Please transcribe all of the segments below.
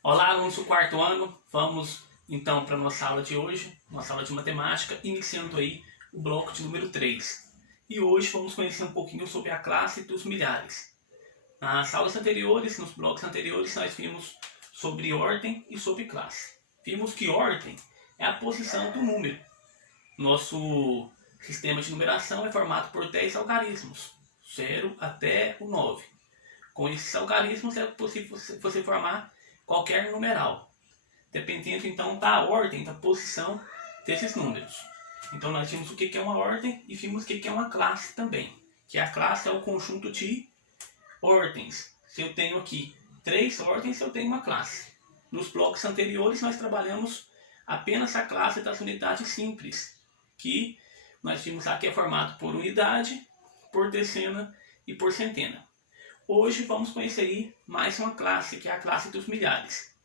Olá, alunos do quarto ano. Vamos então para a nossa aula de hoje, nossa aula de matemática, iniciando aí o bloco de número 3. E hoje vamos conhecer um pouquinho sobre a classe dos milhares. Nas aulas anteriores, nos blocos anteriores, nós vimos sobre ordem e sobre classe. Vimos que ordem é a posição do número. Nosso sistema de numeração é formado por 10 algarismos, 0 até o 9. Com esses algarismos é possível você formar qualquer numeral, dependendo então da ordem, da posição desses números. Então nós vimos o que é uma ordem e vimos o que é uma classe também, que a classe é o conjunto de ordens. Se eu tenho aqui 3 ordens, eu tenho uma classe. Nos blocos anteriores nós trabalhamos apenas a classe das unidades simples, que nós vimos aqui é formado por unidade, por decena e por centena. Hoje vamos conhecer aí mais uma classe, que é a classe dos milhares.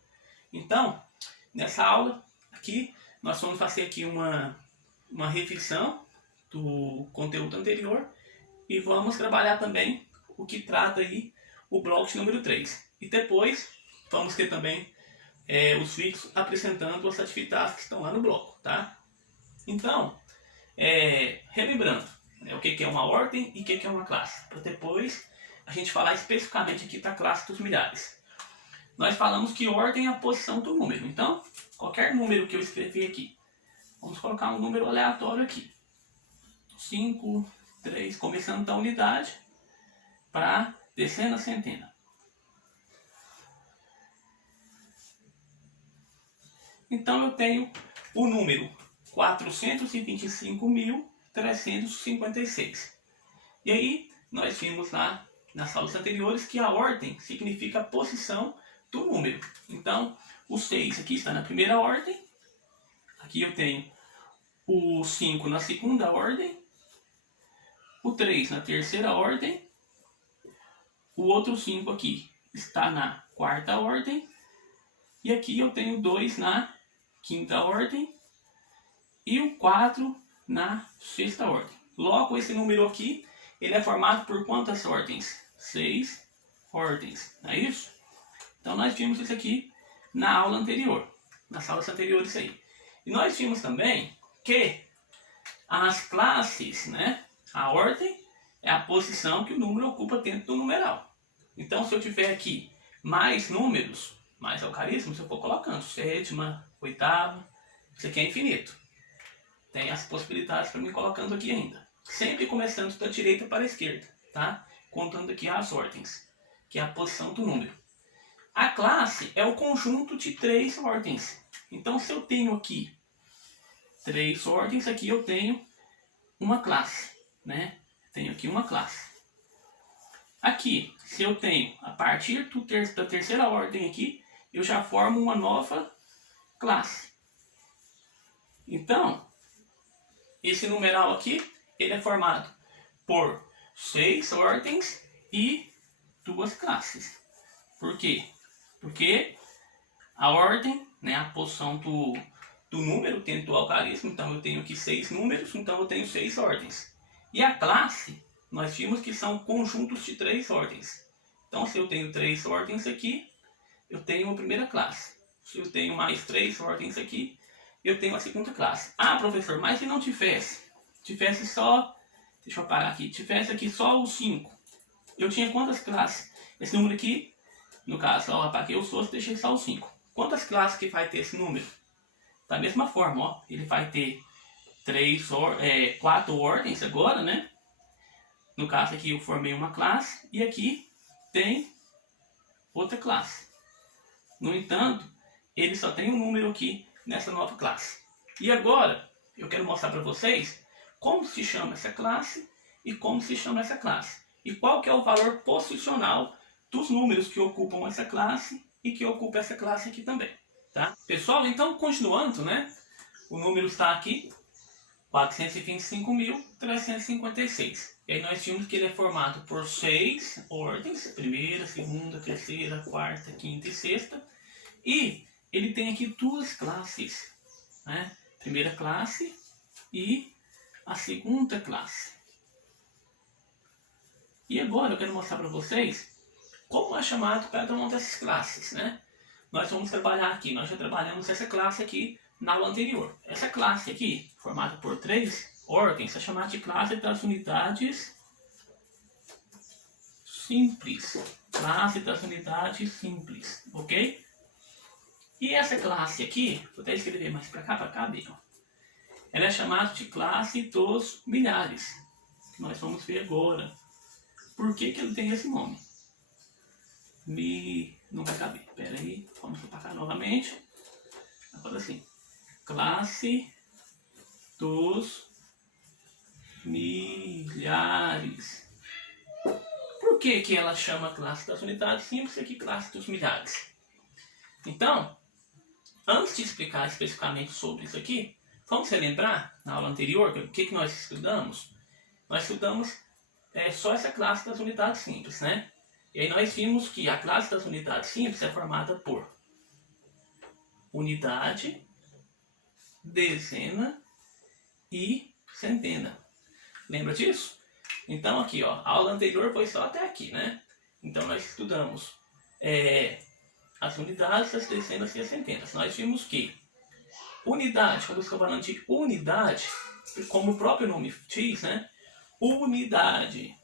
Então, nessa aula aqui, nós vamos fazer aqui uma revisão do conteúdo anterior e vamos trabalhar também o que trata aí o bloco de número 3. E depois vamos ter também os vídeos apresentando as atividades que estão lá no bloco, tá? Então, relembrando o que é uma ordem e o que é uma classe, para depois a gente falar especificamente aqui da classe dos milhares. Nós falamos que ordem é a posição do número. Então, qualquer número que eu escrever aqui, vamos colocar um número aleatório aqui. 5, 3, começando da unidade para decena, centena. Então eu tenho o número 425.356. E aí nós vimos lá nas aulas anteriores que a ordem significa a posição do número. Então, o 6 aqui está na primeira ordem. Aqui eu tenho o 5 na segunda ordem. O 3 na terceira ordem. O outro 5 aqui está na quarta ordem. E aqui eu tenho 2 na quinta ordem. E o 4 na sexta ordem. Logo, esse número aqui, ele é formado por quantas ordens? 6 ordens, não é isso? Então nós vimos isso aqui na aula anterior, nas aulas anteriores aí. E nós vimos também que as classes, né? A ordem é a posição que o número ocupa dentro do numeral. Então se eu tiver aqui mais números, mais algarismos, eu vou colocando sétima, oitava, isso aqui é infinito. Tem as possibilidades para me colocando aqui ainda. Sempre começando da direita para a esquerda, tá? Contando aqui as ordens, que é a posição do número. A classe é o conjunto de 3 ordens. Então, se eu tenho aqui 3 ordens, aqui eu tenho uma classe, né? Tenho aqui uma classe. Aqui, se eu tenho, a partir da terceira ordem aqui, eu já formo uma nova classe. Então, esse numeral aqui, ele é formado por 6 ordens e 2 classes. Por quê? Porque a ordem, né, a posição do número dentro do algarismo, então eu tenho aqui 6 números, então eu tenho 6 ordens. E a classe, nós vimos que são conjuntos de 3 ordens. Então se eu tenho 3 ordens aqui, eu tenho a primeira classe. Se eu tenho mais 3 ordens aqui, eu tenho a segunda classe. Ah, professor, mas se não tivesse só, deixa eu apagar aqui, tivesse aqui só os 5, eu tinha quantas classes? Esse número aqui, no caso, eu apaguei os outros, deixei só os 5. Quantas classes que vai ter esse número? Da mesma forma, ó, ele vai ter 4 ordens agora, né? No caso aqui eu formei uma classe e aqui tem outra classe. No entanto, ele só tem um número aqui nessa nova classe. E agora, eu quero mostrar para vocês como se chama essa classe e como se chama essa classe. E qual que é o valor posicional dos números que ocupam essa classe e que ocupam essa classe aqui também. Tá? Pessoal, então continuando, né? O número está aqui, 425.356. E aí nós vimos que ele é formado por 6 ordens, primeira, segunda, terceira, quarta, quinta e sexta. E ele tem aqui 2 classes, né? Primeira classe e a segunda classe. E agora eu quero mostrar para vocês como é chamado cada uma dessas classes, né? nós vamos trabalhar aqui. Nós já trabalhamos essa classe aqui na aula anterior. Essa classe aqui, formada por 3 ordens, é chamada de classe das unidades simples. Classe das unidades simples, ok? E essa classe aqui, vou até escrever mais para cá bem, ó. Ela é chamada de classe dos milhares. Nós vamos ver agora por que ele tem esse nome. Não vai caber. Pera aí, vamos para cá novamente. Agora sim. Classe dos milhares. Por que ela chama classe das unidades simples e aqui classe dos milhares? Então, antes de explicar especificamente sobre isso aqui, vamos relembrar na aula anterior o que nós estudamos? Nós estudamos só essa classe das unidades simples, né? E aí nós vimos que a classe das unidades simples é formada por unidade, dezena e centena. Lembra disso? Então aqui, ó, a aula anterior foi só até aqui, né? Então nós estudamos as unidades, as dezenas e as centenas. Nós vimos que unidade, quando eu estou falando de unidade, como o próprio nome diz, né? Unidade.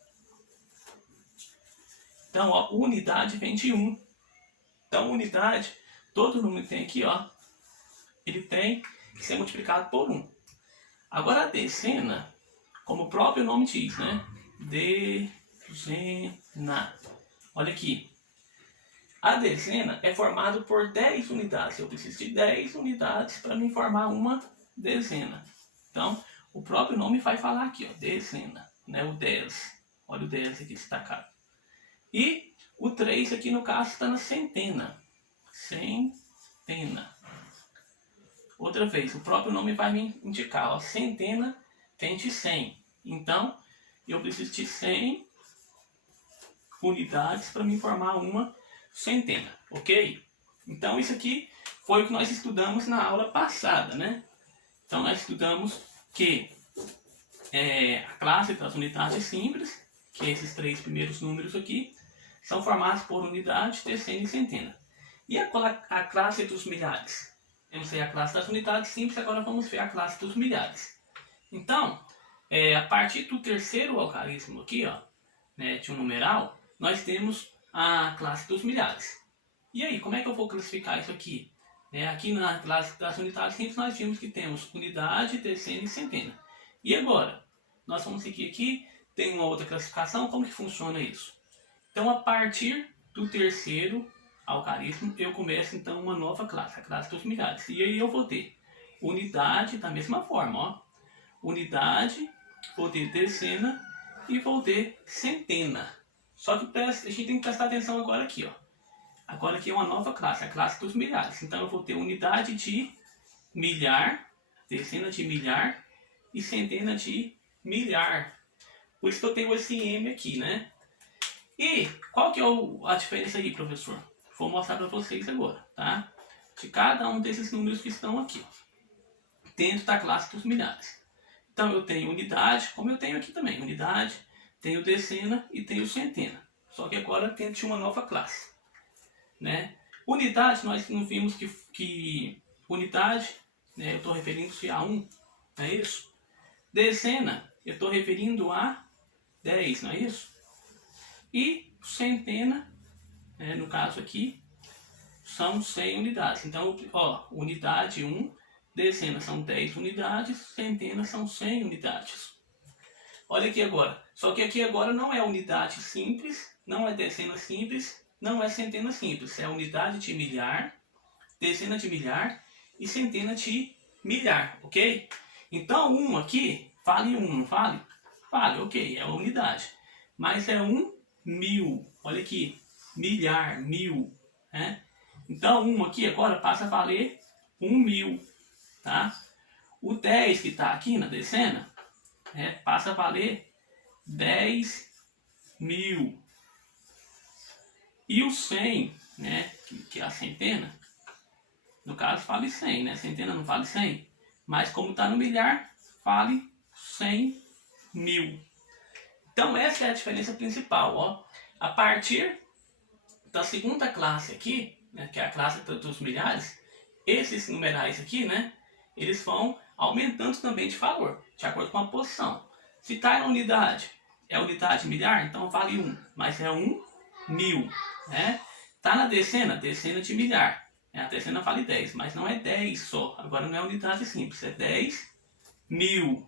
Então, ó, unidade vem de 1. Então, unidade, todo número que tem aqui, ó, ele tem que ser multiplicado por 1. Agora, a dezena, como o próprio nome diz, né? Dezena. Olha aqui. A dezena é formada por 10 unidades. Eu preciso de 10 unidades para me formar uma dezena. Então, o próprio nome vai falar aqui, ó, dezena, né? O 10. Olha o 10 aqui destacado. E o 3 aqui no caso está na centena. Centena. Outra vez, o próprio nome vai me indicar, ó, centena vem de 100. Então, eu preciso de 100 unidades para me formar uma centena, ok? Então, isso aqui foi o que nós estudamos na aula passada, né? Então, nós estudamos que a classe das unidades simples, que esses 3 primeiros números aqui, são formados por unidade, dezena e centena. E a classe dos milhares? Eu sei a classe das unidades simples, agora vamos ver a classe dos milhares. Então, a partir do terceiro algarismo aqui, ó, né, de um numeral, nós temos a classe dos milhares. E aí, como é que eu vou classificar isso aqui? Aqui na classe das unidades simples, nós vimos que temos unidade, dezena e centena. E agora, nós vamos seguir aqui, tem uma outra classificação, como que funciona isso? Então, a partir do terceiro algarismo, eu começo então uma nova classe, a classe dos milhares. E aí eu vou ter unidade da mesma forma, ó. Unidade, vou ter dezena e vou ter centena. Só que a gente tem que prestar atenção agora aqui, ó. Agora aqui é uma nova classe, a classe dos milhares. Então eu vou ter unidade de milhar, dezena de milhar e centena de milhar. Por isso que eu tenho esse M aqui, né? E qual que é a diferença aí, professor? Vou mostrar para vocês agora, tá? De cada um desses números que estão aqui, ó, dentro da classe dos milhares. Então eu tenho unidade, como eu tenho aqui também, unidade, tenho dezena e tenho centena. Só que agora dentro de uma nova classe, né? Unidade, nós não vimos que unidade, né, eu estou referindo-se a 1, não é isso? Dezena, eu estou referindo a 10, não é isso? E centena, né, no caso aqui, são 100 unidades. Então, ó, unidade 1, dezena são 10 unidades, centena são 100 unidades. Olha aqui agora. Só que aqui agora não é unidade simples, não é dezena simples, não é centena simples. É unidade de milhar, dezena de milhar e centena de milhar, ok? Então, 1 aqui, vale 1, não vale? Vale, ok, é a unidade. Mas é 1.000. Olha aqui, milhar, 1000, né? Então, 1 aqui agora passa a valer 1.000, tá? O 10 que está aqui na dezena, passa a valer 10.000. E o 100, né, que é a centena, no caso vale 100, né? Centena não vale 100, mas como está no milhar, vale 100.000. Então essa é a diferença principal, ó. A partir da segunda classe aqui, né, que é a classe dos milhares, esses numerais aqui, né, eles vão aumentando também de valor, de acordo com a posição. Se está na unidade, é unidade milhar, então vale 1, mas é 1.000. Né? Está na decena, decena de milhar. A decena vale 10, mas não é 10 só. Agora não é unidade simples, é 10.000.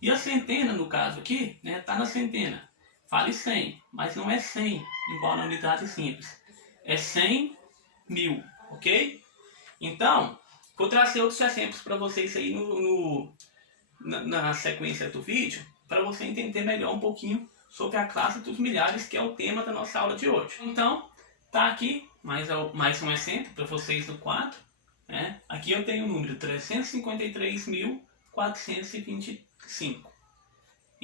E a centena, no caso aqui, né, está na centena. Vale 100, mas não é 100 igual na unidade simples. É 100.000, ok? Então, vou trazer outros exemplos para vocês aí na sequência do vídeo, para você entender melhor um pouquinho sobre a classe dos milhares, que é o tema da nossa aula de hoje. Então, tá aqui mais um exemplo para vocês do quadro. Né? Aqui eu tenho o número 353.425.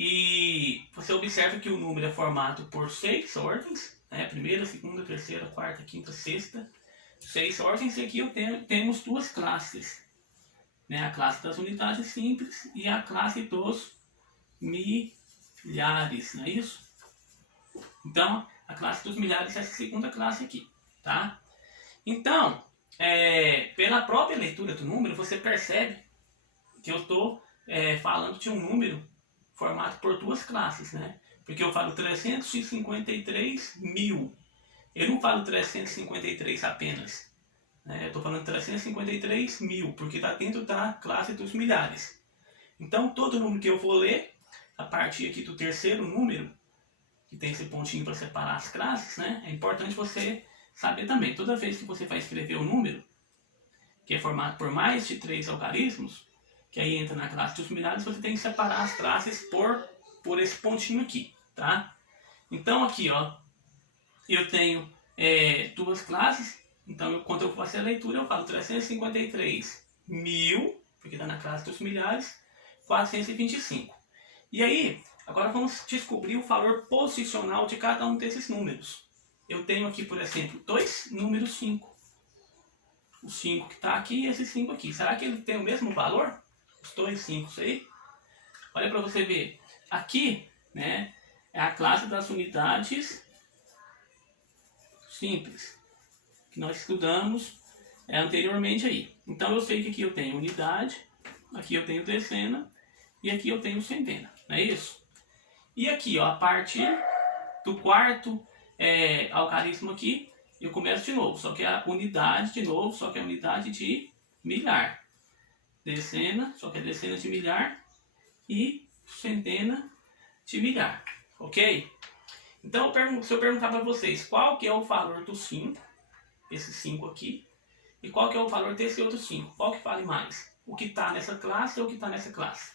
E você observa que o número é formado por 6 ordens, né? Primeira, segunda, terceira, quarta, quinta, sexta. 6 ordens, e aqui temos duas classes. Né? A classe das unidades simples e a classe dos milhares, não é isso? Então, a classe dos milhares é essa segunda classe aqui, tá? Então, pela própria leitura do número, você percebe que eu estou falando de um número formado por duas classes, né? Porque eu falo 353.000. Eu não falo 353 apenas. Né? Eu estou falando 353.000, porque está dentro da classe dos milhares. Então, todo número que eu vou ler, a partir aqui do terceiro número, que tem esse pontinho para separar as classes, né? É importante você saber também. Toda vez que você vai escrever um número, que é formado por mais de 3 algarismos, que aí entra na classe dos milhares, você tem que separar as classes por esse pontinho aqui, tá? Então aqui, ó, eu tenho duas classes. Então, quando eu faço a leitura, eu falo 353.000, porque está na classe dos milhares, 425. E aí, agora vamos descobrir o valor posicional de cada um desses números. Eu tenho aqui, por exemplo, dois números 5. O 5 que está aqui e esse 5 aqui. Será que ele tem o mesmo valor? Os dois 5 aí? Olha para você ver. Aqui, né, é a classe das unidades simples, que nós estudamos anteriormente aí. Então eu sei que aqui eu tenho unidade, aqui eu tenho decena e aqui eu tenho centena, não é isso? E aqui, ó, a partir do quarto algarismo aqui, eu começo de novo, só que a unidade de novo, só que a unidade de milhar. Decena, só que é decena de milhar e centena de milhar, ok? Então se eu perguntar para vocês qual que é o valor do 5, esse 5 aqui, e qual que é o valor desse outro 5, qual que vale mais? O que está nessa classe ou o que está nessa classe?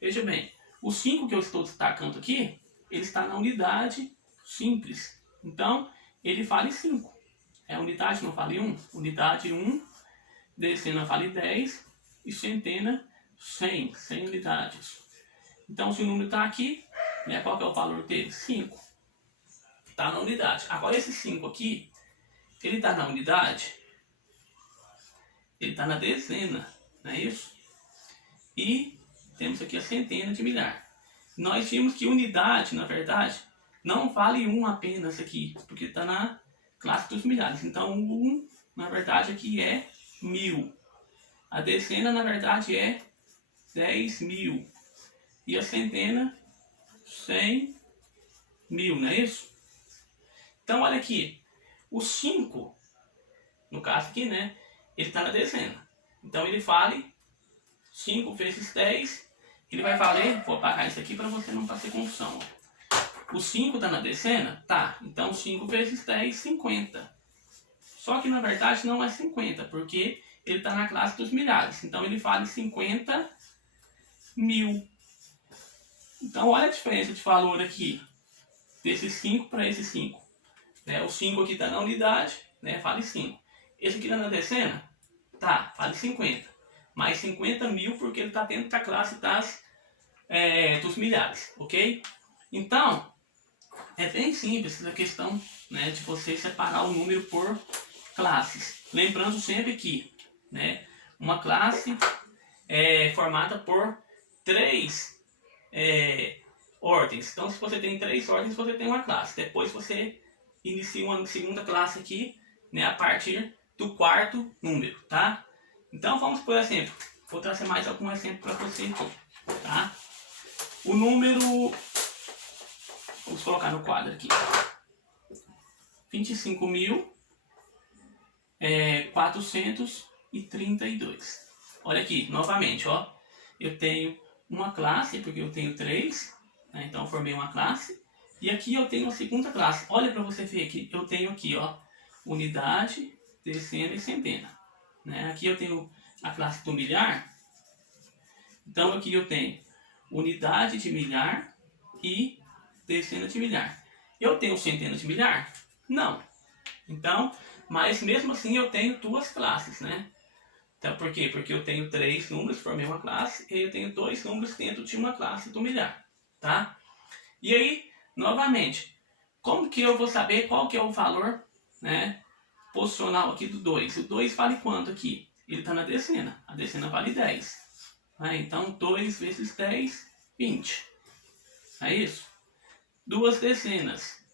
Veja bem, o 5 que eu estou destacando aqui, ele está na unidade simples. Então, ele vale 5. A unidade não vale 1. Unidade 1, decena vale 10 e centena 100. 100 unidades. Então, se o número está aqui, né, qual que é o valor dele? 5. Está na unidade. Agora, esse 5 aqui, ele está na unidade, ele está na decena, não é isso? E temos aqui a centena de milhar. Nós vimos que unidade, na verdade, não vale 1 apenas aqui, porque está na classe dos milhares. Então, 1, na verdade, aqui é 1000. A decena, na verdade, é 10.000. E a centena, 100.000, não é isso? Então, olha aqui. O 5, no caso aqui, né, ele está na decena. Então, ele vale 5 vezes 10. Ele vai valer, vou apagar isso aqui para você não fazer confusão. O 5 está na decena? Tá. Então, 5 vezes 10, 50. Só que, na verdade, não é 50, porque ele está na classe dos milhares. Então, ele vale 50.000. Então, olha a diferença de valor aqui, desse 5 para esse 5. Né? O 5 aqui está na unidade, né? Vale 5. Esse aqui está na decena? Tá, vale 50. Mais 50.000 porque ele está dentro da classe dos milhares, ok? Então, é bem simples essa questão, né, de você separar o número por classes. Lembrando sempre que, né, uma classe é formada por 3 ordens. Então, se você tem 3 ordens, você tem uma classe. Depois você inicia uma segunda classe aqui, né, a partir do quarto número, tá? Então vamos, por exemplo, vou trazer mais algum exemplo para você aqui, tá? O número, vamos colocar no quadro aqui, 25.432. Olha aqui, novamente, ó, eu tenho uma classe, porque eu tenho 3, né, então eu formei uma classe, e aqui eu tenho a segunda classe. Olha para você ver que eu tenho aqui, ó, unidade, decena e centena, né? Aqui eu tenho a classe do milhar, então aqui eu tenho unidade de milhar e decena de milhar. Eu tenho centena de milhar? Não. Então, mas mesmo assim eu tenho duas classes, né? Então, por quê? Porque eu tenho 3 números, formei uma classe, e eu tenho 2 números dentro de uma classe do milhar, tá? E aí, novamente, como que eu vou saber qual que é o valor, né, posicional aqui do 2? O 2 vale quanto aqui? Ele está na decena. A decena vale 10. Né? Então, 2 vezes 10, 20. É isso? Duas dezenas.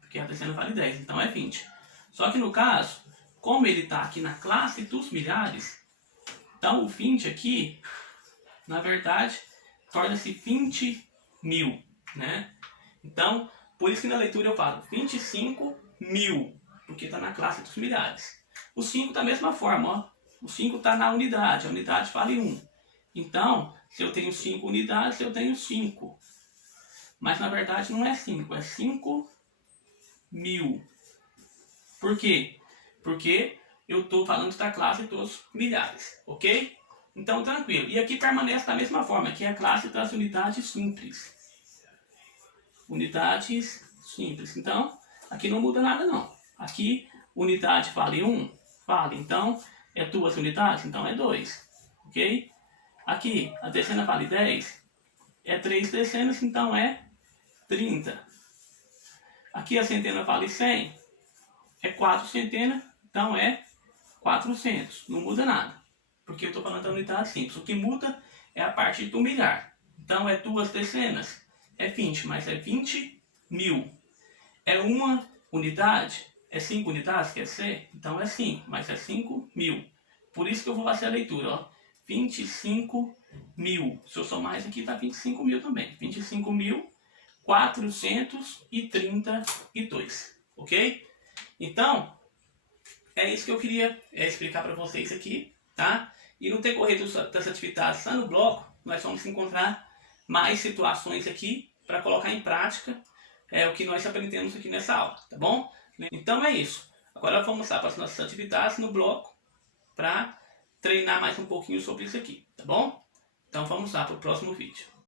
Porque a decena vale 10, então é 20. Só que no caso, como ele está aqui na classe dos milhares, então o 20 aqui, na verdade, torna-se 20.000, né? Então, por isso que na leitura eu falo 25.000, porque está na classe dos milhares. O 5 da mesma forma, ó. O 5 está na unidade, a unidade vale 1. Então, se eu tenho 5 unidades, eu tenho 5. Mas na verdade não é 5, é 5.000. Por quê? Porque eu estou falando da classe dos milhares, ok? Então, tranquilo. E aqui permanece da mesma forma, que é a classe das unidades simples. Unidades simples. Então, aqui não muda nada não. Aqui, unidade vale 1, vale. Então, é 2 unidades, então é 2, ok? Aqui, a decena vale 10, é 3 decenas, então é 30. Aqui a centena vale 100, é 4 centenas, então é 400. Não muda nada, porque eu estou falando da unidade simples. O que muda é a parte do milhar. Então é 2 decenas, é 20, mas é 20.000. É uma unidade, é 5 unidades, quer ser? Então é 5, mas é 5.000. Por isso que eu vou fazer a leitura, ó. 25.000. Se eu somar isso aqui, tá 25.000 também. 25.432, ok? Então, é isso que eu queria explicar para vocês aqui, tá? E no decorrer das atividades lá no bloco, nós vamos encontrar mais situações aqui para colocar em prática o que nós aprendemos aqui nessa aula, tá bom? Então é isso. Agora vamos lá para as nossas atividades no bloco para treinar mais um pouquinho sobre isso aqui, tá bom? Então vamos lá para o próximo vídeo.